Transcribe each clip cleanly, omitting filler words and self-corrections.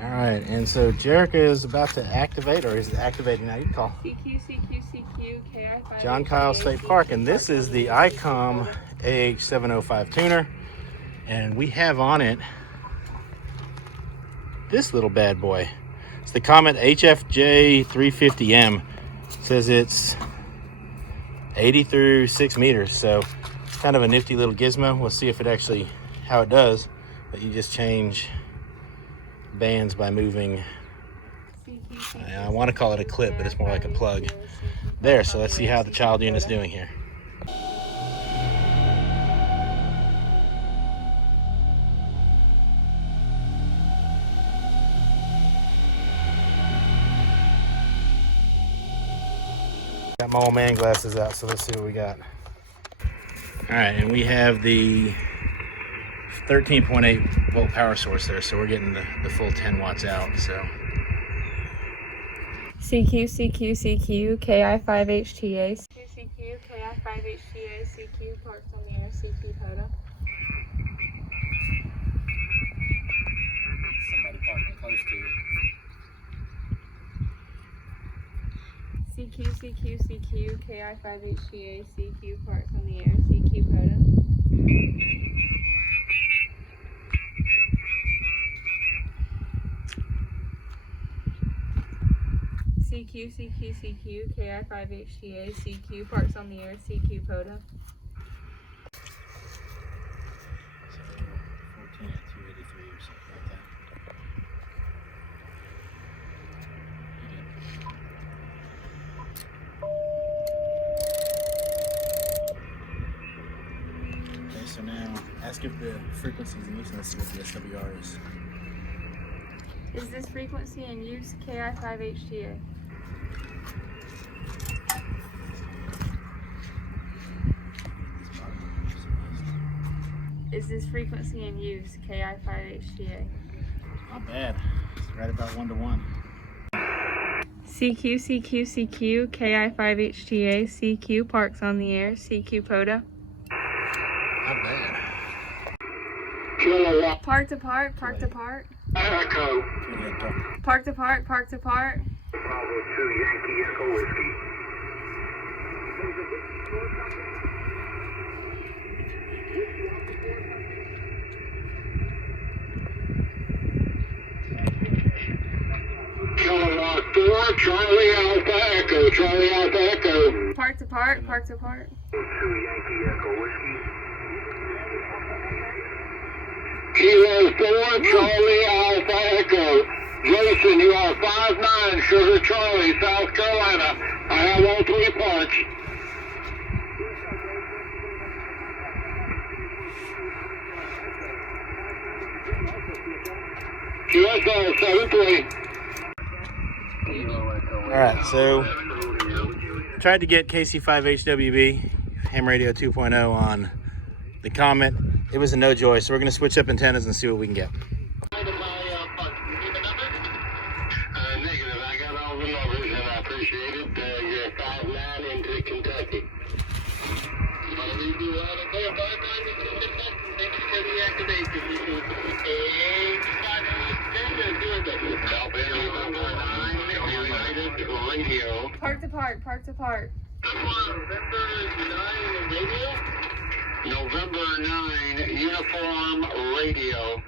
All right, and so Jerica is about to activate, or is activating now. You call. CQ, KI5. John Kyle State Park, and this is the Icom AH-705 tuner, and we have on it this little bad boy. It's the Comet HFJ 350M. It says it's 80 through 6 meters, so it's kind of a nifty little gizmo. We'll see if it actually, how it does, but you just change bands by moving, I want to call it a clip, but it's more like a plug there. So let's see how the child unit's doing here. Got my old man glasses out, so let's see what we got. All right, and we have the 13.8 volt power source there, so we're getting the full 10 watts out. So CQ, KI5HTA. CQ, KI5HTA, CQ, parks on the air, CQ POTA. somebody parking close to you. CQ, KI5HTA, CQ, parks on the air, CQ POTA. CQ, KI5HTA, CQ, parks on the air, CQ POTA. So 14 at 283 or something like that. Okay, so now ask if the frequency is in use, and let's see what the SWR is. Is this frequency in use, KI5HTA? Is this frequency in use, KI5HTA? Not bad. It's right about 1 to 1. CQ, KI5HTA, CQ, parks on the air, CQ POTA. Not bad. Park to park, park to park. Echo. Park to park, park to park. Bravo 2 Yankee Echo Whiskey. Kilowatt 4 Charlie Alpha Echo. Charlie Alpha Echo. Park to park, park to park. 2 Yankee Echo Whiskey. Kilo 4 Charlie Alpha Echo. Jason, you are 5'9", Sugar Charlie, South Carolina. I have all 3 parts. QSL 73. All right, so tried to get KC5HWB ham radio 2.0 on the Comet. It was a no joy, so we're going to switch up antennas and see what we can get. Negative. I got all the numbers and I appreciate it. You're 5'9" into Kentucky. Park to park, park to park. November 9 Uniform Radio.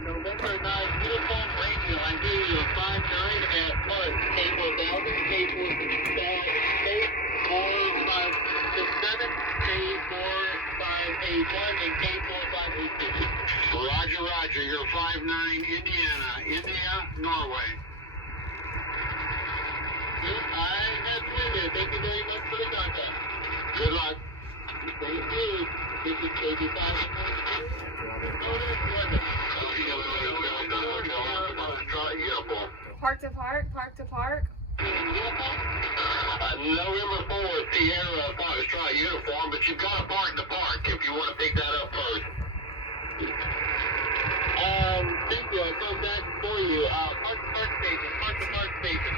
November 9 Uniform Radio. I gave you a 5'9" at park. K4000, K4668, K4567, K4581, and K4586. Roger, Roger. You're 5'9", Indiana. India, Norway. I have you. Thank you very much for the contact. Good luck. Thank you. This is KB5. Park to park, park to park. November 4th, Sierra Foxtrot uniform, but you've got to park the park if you want to pick that up first. Thank you. I'll come back for you. Park to park station. Park to park station.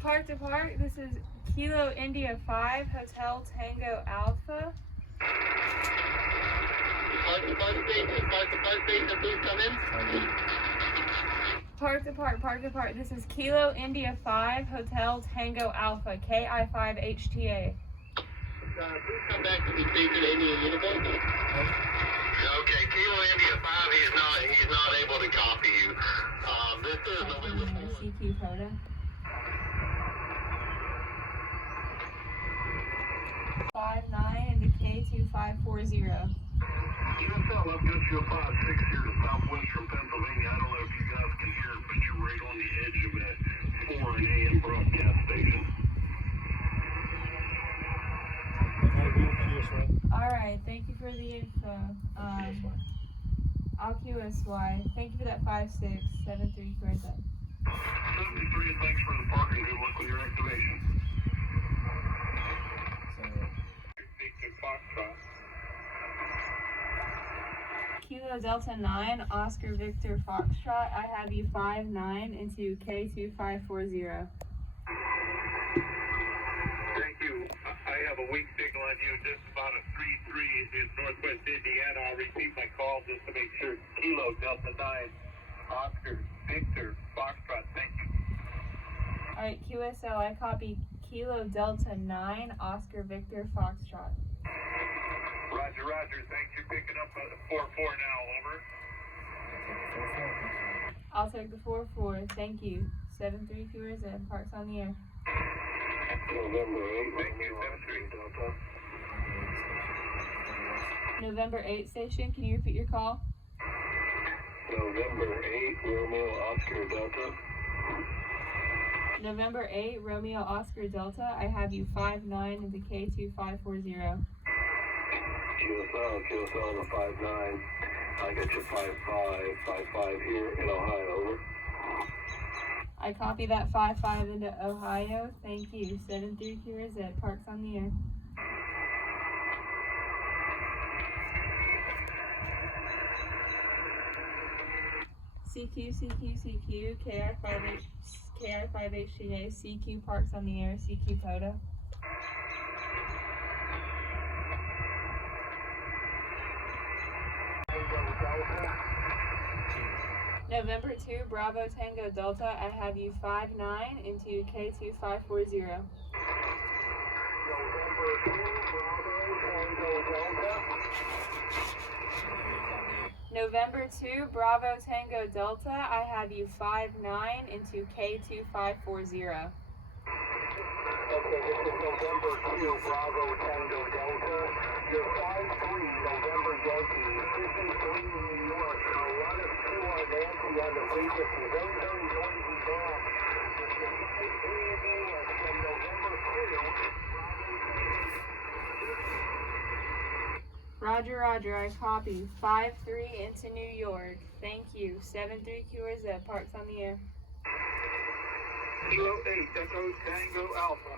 Park to park. This is Kilo India 5, Hotel Tango Alpha. Park to park station. Park to park station. Please come in. Park depart. This is Kilo India 5 Hotel Tango Alpha KI5HTA. Please come back to the station, India Uniform. Okay, Kilo India 5, he's not able to copy you. This is November 4th. CQ POTA. '59 into K2540. QSL, I've got you a 5-6 here to southwestern Pennsylvania. I don't know if you guys can hear it, but you're right on the edge of that 4 and AM broadcast station. Alright, thank you for the info. I'll QSY. Thank you for that 5673 for that. 73, and thanks for the parking. Good luck with your activation. Victor Foxtrot. Kilo Delta 9, Oscar Victor Foxtrot. I have you 59 into K2540. Thank you. I have a weak signal on you. Just about a 3-3 in northwest Indiana. I'll repeat my call just to make sure. Kilo Delta 9, Oscar Victor Foxtrot. Thank you. Alright, QSL, I copy Kilo Delta 9, Oscar Victor Foxtrot. Roger, roger. Thanks for picking up 4-4 now. Over. I'll take the 4-4. Thank you. 7-3 QRZ. Parks on the air. November 8. Thank you. 7-3 Delta. November 8 station, can you repeat your call? November 8, Romeo Oscar Delta. November 8, Romeo Oscar Delta. I have you 59 into K2540. QSL on the 5-9. I got you 5-5 here in Ohio. Over. I copy that 5-5 into Ohio. Thank you. 7-3 QRZ. Parks on the air. CQ, KI5HTA, CQ Parks on the air, CQ POTA. November 2, Bravo Tango Delta, I have you 59 into K2540. November 2, Bravo Tango Delta, I have you 59 into K2540. Okay, this is November 2, Bravo Tango Delta. You're 5-3, November Yankee, 53 in New York. A lot of Q on Nancy on the frequency. Very, very noisy band. It's the 5-3 in New York from November 2. Roger, roger, I copy. 5-3 into New York. Thank you. 7-3 QRZ, Parks on the air. Kilo 8, Echo Tango Alpha.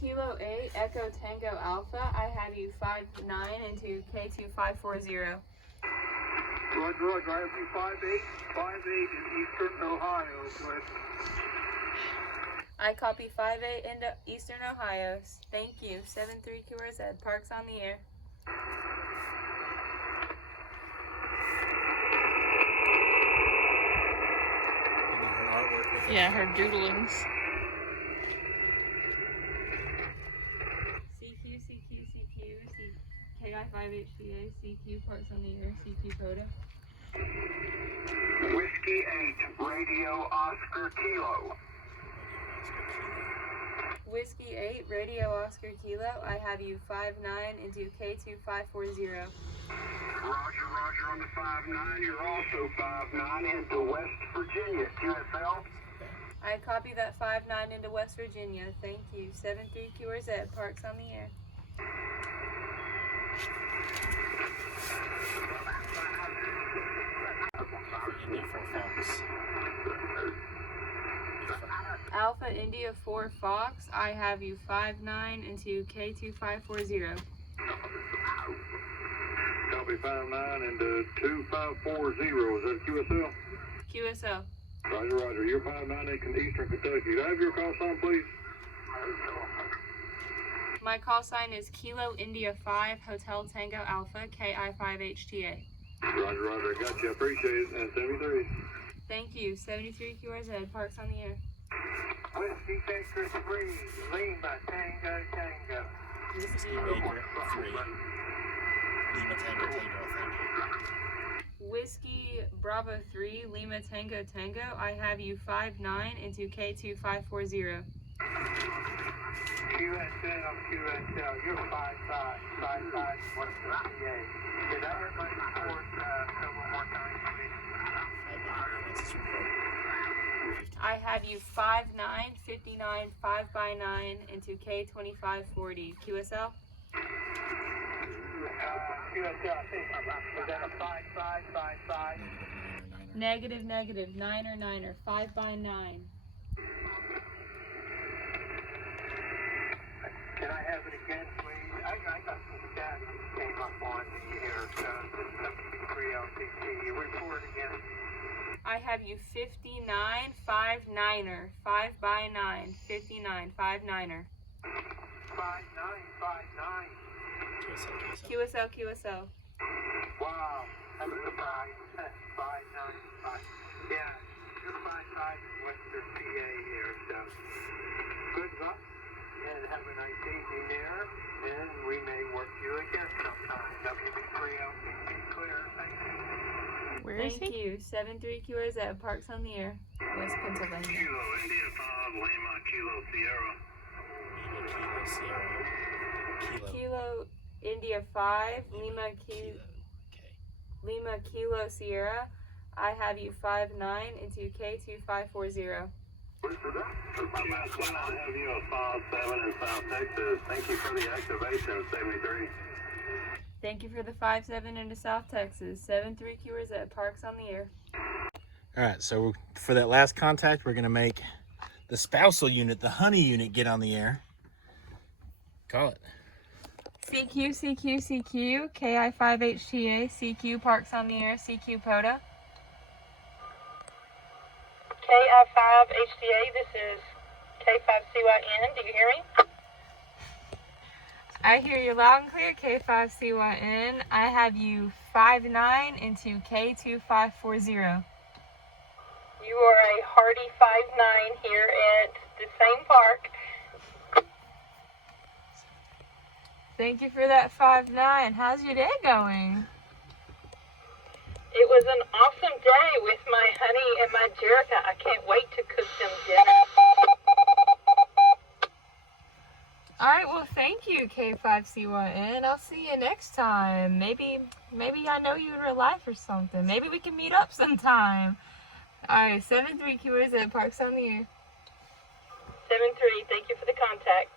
Kilo 8, Echo Tango Alpha, I have you 59 into K2540. Roger, roger. I have you 5-8 in Eastern Ohio. Good. I copy 5-8 into Eastern Ohio. Thank you. 7-3 QRZ, Parks on the air. Yeah, her doodlings. CQ, KI5HTA, CQ Parks on the air, CQ POTA. Whiskey 8, Radio Oscar Kilo. Whiskey 8, Radio Oscar Kilo, I have you 59 into K2540. Roger, roger on the 5-9. You're also 5-9 into West Virginia. QSL. I copy that 59 into West Virginia. Thank you. 7-3 QRZ, Parks on the air. Alpha India 4 Fox, I have you 59 into K2540. Copy 5-9 into 2540. Is that QSL? QSL. Roger, roger. You're 5-9 in Eastern Kentucky. Do I have your call sign, please? My call sign is Kilo India 5 Hotel Tango Alpha KI5HTA. Roger, roger, got you, appreciate it. And 73. Thank you. 73 QRZ, parks on the air. Whiskey Baker 3, Lima, Tango, Tango. Whiskey Baker 3. Lima Tango Tango, I think. Whiskey Bravo 3, Lima Tango Tango. I have you 5'9" into K2540. QSN on QSL, you're 5'5", 5'5", what's the PA? Did I hear my report several more times, please? I have you 5'9", 59, 5x9 into K2540. QSL? QSL, I think, is that a 5'5", 5'5"? Negative, negative, 9er, 9er, 5x9. Can I have it again, please? I got some stats that came up on the air, so this is pre-LTC. Report again. I have you 59, 5'9er, 5x9, 59, 5'9er. 5'9", 5'9". QSL, QSL. Wow, I'm surprised. 5'9", 5. Yeah, you're 5'5" in Western PA here, so good luck and have a nice evening there, and we may work you again sometime. WB3LTC clear, thank you. Where is Thank you. 73 QRZ, parks on the air, West Pennsylvania. Kilo India 5, Lima Kilo Sierra. Kilo India 5, Lima Kilo Sierra. I have you 5'9" into K2540. I have you at 5'7" in South Texas. Thank you for the activation, 73. Thank you for the 5'7" into South Texas. 73 QRZ, parks on the air. All right, so for that last contact, we're going to make the spousal unit, the honey unit, get on the air. Call it. CQ, CQ, CQ, KI5HTA, CQ, parks on the air, CQ POTA. KI5HTA, this is K5CYN, do you hear me? I hear you loud and clear, K5CYN. I have you 5'9" into K2540. You are a hearty 5'9" here at the same park. Thank you for that 5'9". How's your day going? It was an awesome day with my honey and my Jerica. I can't wait to cook them dinner. All right, well, thank you, K5CYN. I'll see you next time. Maybe I know you in real life or something. Maybe we can meet up sometime. All right, 73 QRZ, parks on the air. 7-3, thank you for the contact.